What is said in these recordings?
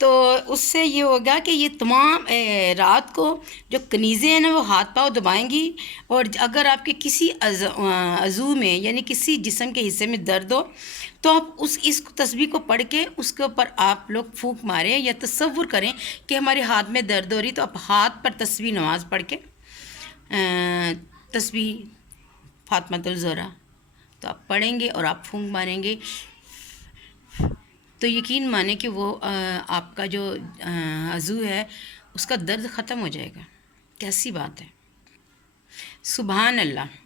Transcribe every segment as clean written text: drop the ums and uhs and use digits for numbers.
تو اس سے یہ ہوگا کہ یہ تمام رات کو جو کنیزیں ہیں نا وہ ہاتھ پاؤں دبائیں گی، اور اگر آپ کے کسی عضو میں یعنی کسی جسم کے حصے میں درد ہو تو آپ اس تسبیح کو پڑھ کے اس کے اوپر آپ لوگ پھونک ماریں، یا تصور کریں کہ ہمارے ہاتھ میں درد ہو رہی تو آپ ہاتھ پر تسبیح نماز پڑھ کے تسبیح فاطمۃ الزہرا تو آپ پڑھیں گے اور آپ پھونک ماریں گے، تو یقین مانیں کہ وہ آپ کا جو عضو ہے اس کا درد ختم ہو جائے گا۔ کیسی بات ہے، سبحان اللہ۔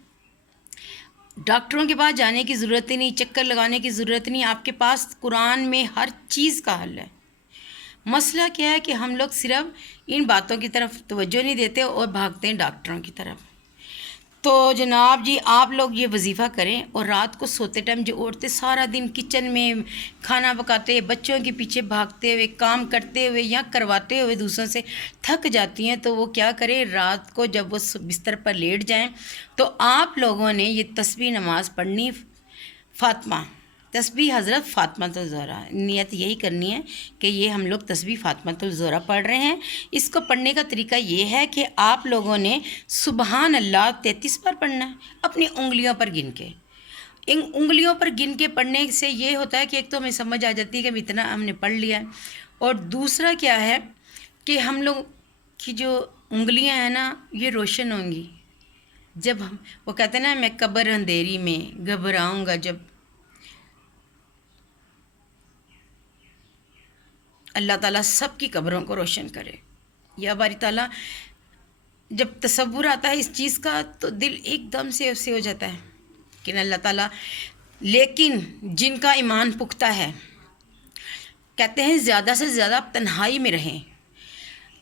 ڈاکٹروں کے پاس جانے کی ضرورت ہی نہیں، چکر لگانے کی ضرورت نہیں، آپ کے پاس قرآن میں ہر چیز کا حل ہے۔ مسئلہ کیا ہے کہ ہم لوگ صرف ان باتوں کی طرف توجہ نہیں دیتے اور بھاگتے ہیں ڈاکٹروں کی طرف۔ تو جناب جی آپ لوگ یہ وظیفہ کریں، اور رات کو سوتے ٹائم جو عورتیں سارا دن کچن میں کھانا پکاتے، بچوں کے پیچھے بھاگتے ہوئے، کام کرتے ہوئے یا کرواتے ہوئے دوسروں سے تھک جاتی ہیں، تو وہ کیا کریں، رات کو جب وہ بستر پر لیٹ جائیں تو آپ لوگوں نے یہ تسبیح نماز پڑھنی، فاطمہ تسبیح حضرت فاطمہ الزہرا، نیت یہی کرنی ہے کہ یہ ہم لوگ تسبیح فاطمہ الزہرا پڑھ رہے ہیں۔ اس کو پڑھنے کا طریقہ یہ ہے کہ آپ لوگوں نے سبحان اللہ 33 بار پڑھنا ہے اپنی انگلیوں پر گن کے۔ ان انگلیوں پر گن کے پڑھنے سے یہ ہوتا ہے کہ ایک تو ہمیں سمجھ آ جاتی ہے کہ اتنا ہم نے پڑھ لیا ہے، اور دوسرا کیا ہے کہ ہم لوگ کی جو انگلیاں ہیں نا یہ روشن ہوں گی۔ جب وہ کہتے ہیں نا میں قبر اندھیری میں گھبراؤں گا جب، اللہ تعالیٰ سب کی قبروں کو روشن کرے، یا باری تعالیٰ جب تصور آتا ہے اس چیز کا تو دل ایک دم سے ہو جاتا ہے کہ اللہ تعالیٰ، لیکن جن کا ایمان پختہ ہے کہتے ہیں زیادہ سے زیادہ آپ تنہائی میں رہیں،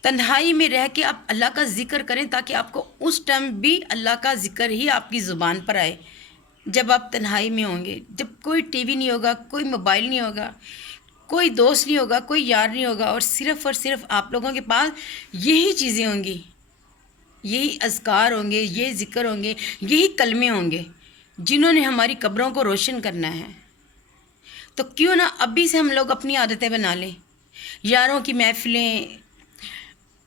تنہائی میں رہ کے آپ اللہ کا ذکر کریں، تاکہ آپ کو اس ٹائم بھی اللہ کا ذکر ہی آپ کی زبان پر آئے جب آپ تنہائی میں ہوں گے، جب کوئی ٹی وی نہیں ہوگا، کوئی موبائل نہیں ہوگا، کوئی دوست نہیں ہوگا، کوئی یار نہیں ہوگا، اور صرف آپ لوگوں کے پاس یہی چیزیں ہوں گی، یہی اذکار ہوں گے، یہ ذکر ہوں گے، یہی کلمے ہوں گے جنہوں نے ہماری قبروں کو روشن کرنا ہے۔ تو کیوں نہ ابھی سے ہم لوگ اپنی عادتیں بنا لیں، یاروں کی محفلیں،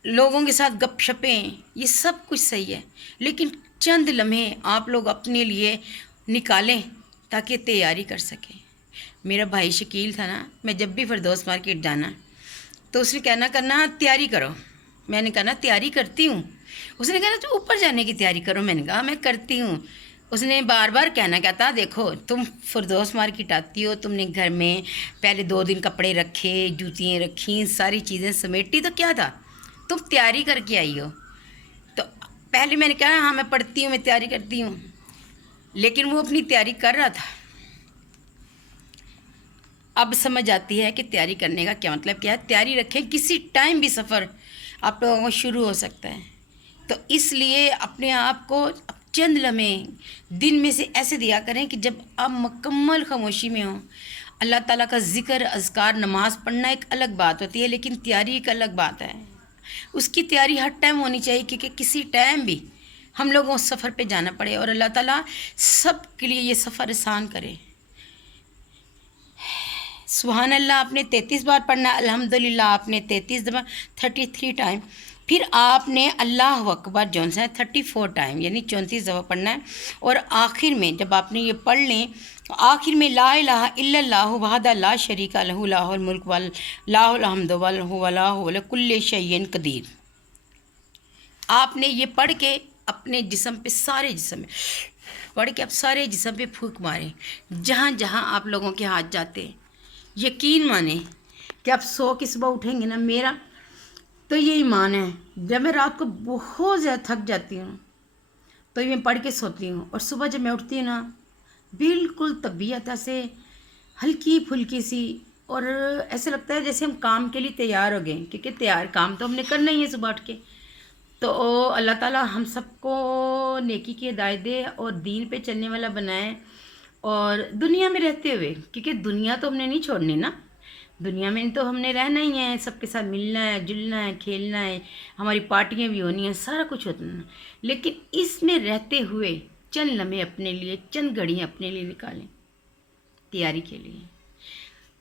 لوگوں کے ساتھ گپ شپیں، یہ سب کچھ صحیح ہے، لیکن چند لمحے آپ لوگ اپنے لیے نکالیں تاکہ تیاری کر سکیں۔ میرا بھائی شکیل تھا نا، میں جب بھی فردوس مارکیٹ جانا تو اس نے کرنا تیاری کرو، میں نے کہا نا تیاری کرتی ہوں، اس نے کہنا تو اوپر جانے کی تیاری کرو، میں نے کہا میں کرتی ہوں۔ اس نے بار بار کہتا دیکھو تم فردوس مارکیٹ آتی ہو، تم نے گھر میں پہلے 2 دن کپڑے رکھے، جوتیاں رکھیں، ساری چیزیں سمیٹی، تو کیا تھا تم تیاری کر کے آئی ہو۔ تو پہلے میں نے کہا ہاں میں پڑھتی ہوں، میں تیاری کرتی ہوں، لیکن وہ اپنی تیاری کر رہا تھا۔ اب سمجھ آتی ہے کہ تیاری کرنے کا کیا مطلب کیا ہے۔ تیاری رکھیں، کسی ٹائم بھی سفر آپ لوگوں کو شروع ہو سکتا ہے، تو اس لیے اپنے آپ کو چند لمحے دن میں سے ایسے دیا کریں کہ جب آپ مکمل خاموشی میں ہوں۔ اللہ تعالیٰ کا ذکر، اذکار، نماز پڑھنا ایک الگ بات ہوتی ہے، لیکن تیاری ایک الگ بات ہے۔ اس کی تیاری ہر ٹائم ہونی چاہیے، کیونکہ کسی ٹائم بھی ہم لوگوں اس سفر پہ جانا پڑے، اور اللہ تعالیٰ سب کے لیے یہ سفر آسان کرے۔ سبحان اللہ آپ نے 33 بار پڑھنا ہے، الحمدللہ آپ نے 33 ٹائم، پھر آپ نے اللہ اکبر جون سا 34 ٹائم یعنی 34 دفعہ پڑھنا ہے، اور آخر میں جب آپ نے یہ پڑھ لیں تو آخر میں لا الہ الا اللہ وحدہ لا شریک لہ لہ الملک ولہ الحمد وهو علی کل شیء قدیر، آپ نے یہ پڑھ کے اپنے جسم پہ، سارے جسم میں پڑھ کے اب سارے جسم پہ پھونک ماریں جہاں جہاں آپ لوگوں کے ہاتھ جاتے ہیں۔ یقین مانیں کہ آپ سو کی صبح اٹھیں گے نا، میرا تو یہ ایمان ہے، جب میں رات کو بہت زیادہ تھک جاتی ہوں تو یہ میں پڑھ کے سوتی ہوں، اور صبح جب میں اٹھتی ہوں نا بالکل طبیعت ایسے ہلکی پھلکی سی، اور ایسے لگتا ہے جیسے ہم کام کے لیے تیار ہو گئے، کیونکہ کام تو ہم نے کرنا ہی ہے صبح اٹھ کے۔ تو اللہ تعالیٰ ہم سب کو نیکی کی ہدایت دے اور دین پہ چلنے والا بنائے، اور دنیا میں رہتے ہوئے، کیونکہ دنیا تو ہم نے نہیں چھوڑنی نا، دنیا میں تو ہم نے رہنا ہی ہے، سب کے ساتھ ملنا ہے، جلنا ہے، کھیلنا ہے، ہماری پارٹیاں بھی ہونی ہیں، سارا کچھ ہوتا ہے، لیکن اس میں رہتے ہوئے چند لمحے اپنے لیے، چند گھڑیاں اپنے لیے نکالیں تیاری کے لیے،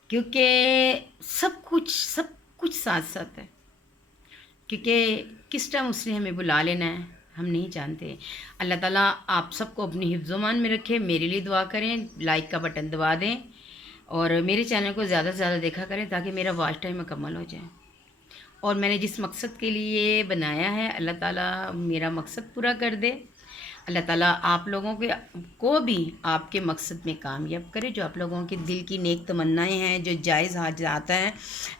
کیونکہ سب کچھ ساتھ ساتھ ہے، کیونکہ کس ٹائم اس نے ہمیں بلا لینا ہے ہم نہیں جانتے۔ اللہ تعالیٰ آپ سب کو اپنی حفظ و امان میں رکھے۔ میرے لیے دعا کریں، لائک کا بٹن دبا دیں اور میرے چینل کو زیادہ سے زیادہ دیکھا کریں تاکہ میرا واچ ٹائم مکمل ہو جائے، اور میں نے جس مقصد کے لیے بنایا ہے اللہ تعالیٰ میرا مقصد پورا کر دے۔ اللہ تعالیٰ آپ لوگوں کو بھی آپ کے مقصد میں کامیاب کرے، جو آپ لوگوں کے دل کی نیک تمنائیں ہیں، جو جائز حاجات ہیں،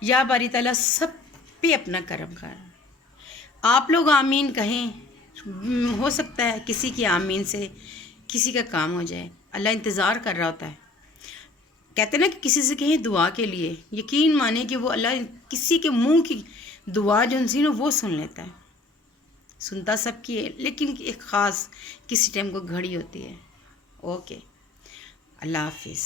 یا باری تعالیٰ سب پہ اپنا کرم کر۔ آپ لوگ آمین کہیں، ہو سکتا ہے کسی کی آمین سے کسی کا کام ہو جائے، اللہ انتظار کر رہا ہوتا ہے۔ کہتے ہیں نا کہ کسی سے کہیں دعا کے لیے، یقین مانیں کہ وہ اللہ کسی کے منہ کی دعا جو ان سی نا وہ سن لیتا ہے، سنتا سب کی ہے لیکن ایک خاص کسی ٹائم کو گھڑی ہوتی ہے۔ اوکے، اللہ حافظ۔